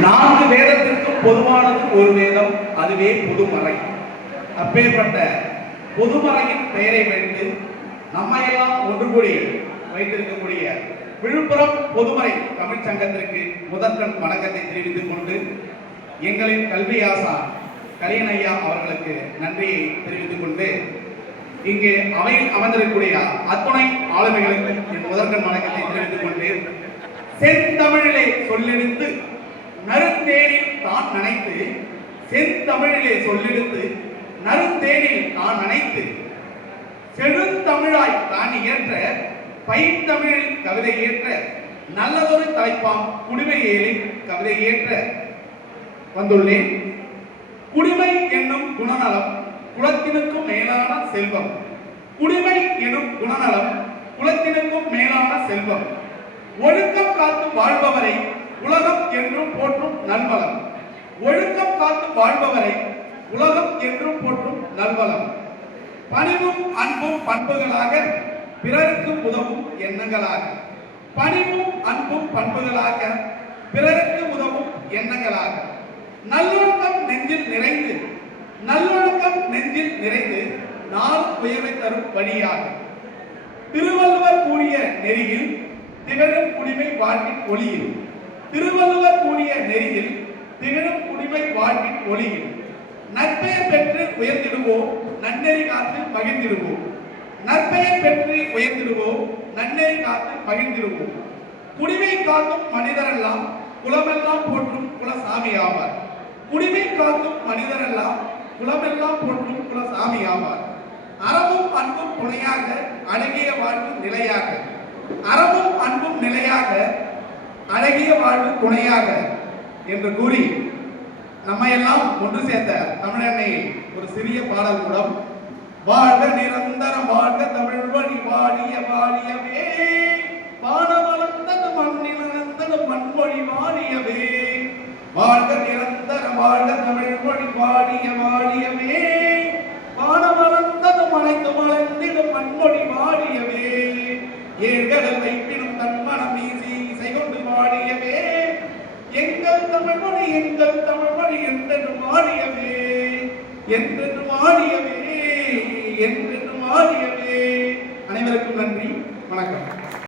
4 வேதத்திற்கும் பொதுவானது ஒரு வேதம், அதுவே பொதுமறை. அப்பேற்பட்ட பொதுமறையின் பெயரை வைத்து நம்மையெல்லாம் ஒன்று கூடி வைத்திருக்கக்கூடிய விழுப்புரம் பொதுமறை தமிழ் சங்கத்திற்கு முதற்கண் வணக்கத்தை தெரிவித்துக் கொண்டு எங்களின் கல்வி ஆசான் கலியன் ஐயா அவர்களுக்கு நன்றியை தெரிவித்துக் கொண்டு இங்கே அவையில் அமர்ந்திருக்கக்கூடிய அத்துணை ஆளுமைகளுக்கு என் முதற்கண் வணக்கத்தை தெரிவித்துக் கொண்டு செந்தமிழிலே சொல்லெடுத்து நறுந்தேனில் தான் நனைத்து செந்தமிழிலே சொல்லெடுத்து நறுந்தேனில் தான் நனைத்து செழுந்தமிழாய் தான் இயற்ற பைத்தமிழில் கவிதை ஏற்ற நல்லதொரு தலைப்பாம் குடிமையேலில் கவிதை ஏற்ற வந்துள்ளேன். குடிமை என்னும் குணநலம் குலத்தினுக்கும் மேலான செல்வம். குடிமை எனும் குணநலம் குலத்தினுக்கும் மேலான செல்வம். ஒழுக்கம் காத்து வாழ்பவரை உலகம் என்றும் போற்றும் நல்வளம். ஒழுக்கம் காத்து வாழ்பவரை உலகம் என்றும் போற்றும் நல்வளம். பணிவும் அன்பும் பண்புகளாக பிறருக்கு உதவும் எண்ணங்களாக. பணிவும் அன்பும் பண்புகளாக பிறருக்கு உதவும் எண்ணங்களாக. நல்லொழுக்கம் நெஞ்சில் நிறைந்து நல்லொழுக்கம் நெஞ்சில் நிறைந்து நாள் உயர்வை தரும் வழியாக. திருவள்ளுவர் கூறிய நெறியில் திகழும் குடிமை வாழ்வின் ஒளியில். திருவள்ளுவர் கூறிய நெறியில் திகழும் குடிமை வாழ்வின் ஒளியில். நற்பெயர் பெற்று உயர்ந்திடுவோம், நன்னெறி காத்து மகிழ்ந்திடுவோம். நற்பெயர் பெற்று உயர்ந்திடுவோம், நன்னெறி காத்து மகிழ்ந்திடுவோம். குடிமை காக்கும் மனிதரெல்லாம் குலமெல்லாம் போற்றும் குலசாமி ஆவார். குடிமை காக்கும் மனிதரெல்லாம் குலமெல்லாம் போற்றும் குலசாமி ஆவார். அறமும் அன்பும் துணையாக அழகிய வாழ்வு நிலையாக. அறமும் அன்பும் நிலையாக அழகிய வாழ்வு துணையாக என்று கூறி நம்மையெல்லாம் ஒன்று சேர்ந்த தமிழன்னையில் ஒரு சிறிய பாடல் மூலம் வாழ்க நிரந்தரம் வாழ்க தமிழ் வழி வாழிய வாழியவே வானவளர்ந்தது மண்ணில் அனந்தது மண்மொழி வாழியவே வாழ்க நிரந்தரம் வாழ்க தமிழ் வழி வாழிய வாழியவே வானவளர்ந்தது மலைத்து மலர்ந்திடும் மண்மொழி வாழியவே ஏழ்கடல் வைப்பினும் தன்மனம் வீசி இசை கொண்டு வாழியவே எங்கள் தமிழ்மொழி என்றென்று மாறியவே என்றென்று மாறியவே என்றென்று மாறியவே. அனைவருக்கும் நன்றி, வணக்கம்.